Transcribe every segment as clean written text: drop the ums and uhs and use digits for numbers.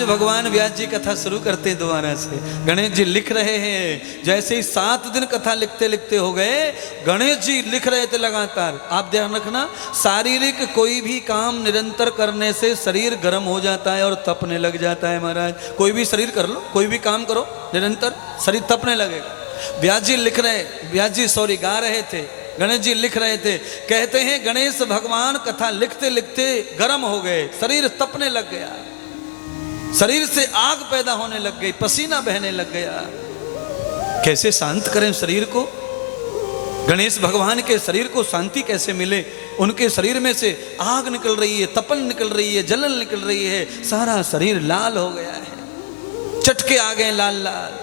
आज भगवान व्यास जी कथा शुरू करते दोबारा से। गणेश जी लिख रहे हैं, जैसे ही 7 दिन कथा लिखते लिखते हो गए, गणेश जी लिख रहे थे लगातार। आप ध्यान रखना, शारीरिक कोई भी काम निरंतर करने से शरीर गर्म हो जाता है और तपने लग जाता है महाराज। कोई भी शरीर कर लो, कोई भी काम करो निरंतर, शरीर तपने लगेगा। व्यास जी लिख रहे, व्यास जी सॉरी गा रहे थे, गणेश जी लिख रहे थे। कहते हैं गणेश भगवान कथा लिखते लिखते गर्म हो गए, शरीर तपने लग गया, शरीर से आग पैदा होने लग गई, पसीना बहने लग गया। कैसे शांत करें शरीर को? गणेश भगवान के शरीर को शांति कैसे मिले? उनके शरीर में से आग निकल रही है, तपन निकल रही है, जलन निकल रही है, सारा शरीर लाल हो गया है, चटके आ गए लाल लाल।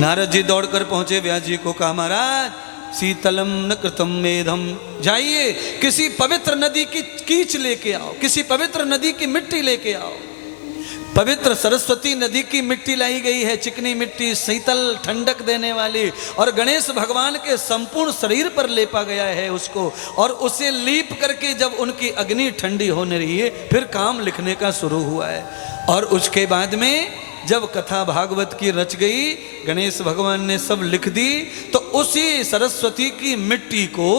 नारद जी दौड़कर पहुंचे, व्यास जी को कहा महाराज शीतलम न कृतम मेधम, जाइए किसी पवित्र नदी की कीच लेके आओ, किसी पवित्र नदी की मिट्टी लेके आओ। पवित्र सरस्वती नदी की मिट्टी लाई गई है, चिकनी मिट्टी, शीतल ठंडक देने वाली, और गणेश भगवान के संपूर्ण शरीर पर लेपा गया है उसको, और उसे लीप करके जब उनकी अग्नि ठंडी होने रही है, फिर काम लिखने का शुरू हुआ है। और उसके बाद में जब कथा भागवत की रच गई, गणेश भगवान ने सब लिख दी, तो उसी सरस्वती की मिट्टी को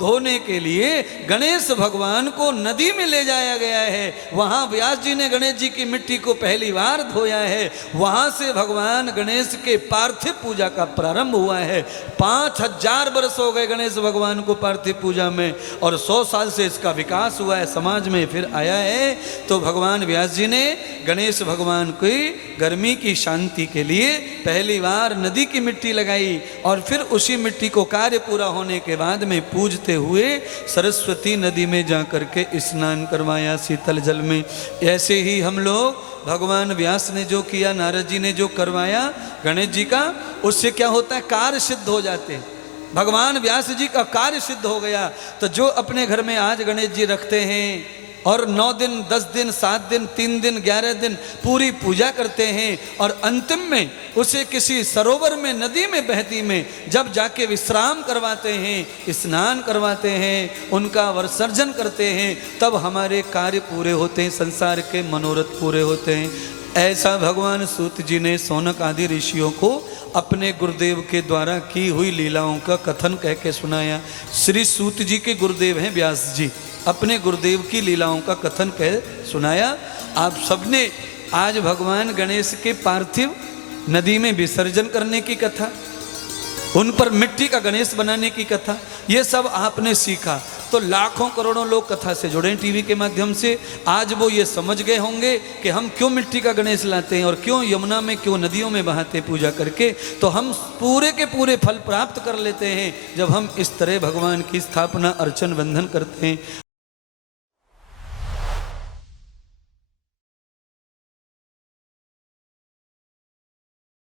धोने के लिए गणेश भगवान को नदी में ले जाया गया है। वहां व्यास जी ने गणेश जी की मिट्टी को पहली बार धोया है। वहां से भगवान गणेश के पार्थिव पूजा का प्रारंभ हुआ है। 5000 वर्ष हो गए गणेश भगवान को पार्थिव पूजा में, और 100 साल से इसका विकास हुआ है, समाज में फिर आया है। तो भगवान व्यास जी ने गणेश भगवान की गर्मी की शांति के लिए पहली बार नदी की मिट्टी लगाई, और फिर उसी मिट्टी को कार्य पूरा होने के बाद में पूजते हुए सरस्वती नदी में जाकर के स्नान करवाया शीतल जल में। ऐसे ही हम लोग भगवान व्यास ने जो किया, नारद जी ने जो करवाया गणेश जी का, उससे क्या होता है? कार्य सिद्ध हो जाते हैं। भगवान व्यास जी का कार्य सिद्ध हो गया। तो जो अपने घर में आज गणेश जी रखते हैं और 9 दिन 10 दिन 7 दिन 3 दिन 11 दिन पूरी पूजा करते हैं, और अंतिम में उसे किसी सरोवर में, नदी में, बहती में जब जाके विश्राम करवाते हैं, स्नान करवाते हैं, उनका विसर्जन करते हैं, तब हमारे कार्य पूरे होते हैं, संसार के मनोरथ पूरे होते हैं। ऐसा भगवान सूत जी ने सौनक आदि ऋषियों को अपने गुरुदेव के द्वारा की हुई लीलाओं का कथन कह के सुनाया। श्री सूत जी के गुरुदेव हैं व्यास जी, अपने गुरुदेव की लीलाओं का कथन कह सुनाया। आप सबने आज भगवान गणेश के पार्थिव नदी में विसर्जन करने की कथा, उन पर मिट्टी का गणेश बनाने की कथा, ये सब आपने सीखा। तो लाखों करोड़ों लोग कथा से जुड़े टीवी के माध्यम से। आज वो ये समझ गए होंगे कि हम क्यों मिट्टी का गणेश लाते हैं और क्यों यमुना में, क्यों नदियों में बहाते पूजा करके। तो हम पूरे के पूरे फल प्राप्त कर लेते हैं जब हम इस तरह भगवान की स्थापना, अर्चन, वंदन करते हैं।